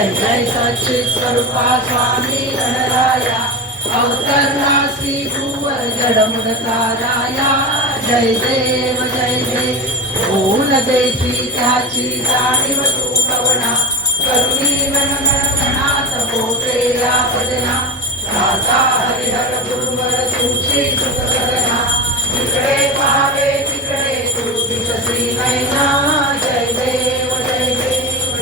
जय जय स्वरूपा स्वामी गणराया अवतरणा श्री भुवन जडमुडताराया जय देव जय देव। ओन देशी त्याची जाणीव तू कवना करुणी गणगणगणात पोते या भजना। दाता हरिहर गुरुवर तुझी सुखसदना जिकडे पाहावे, तिकडे तू दिससी नैना।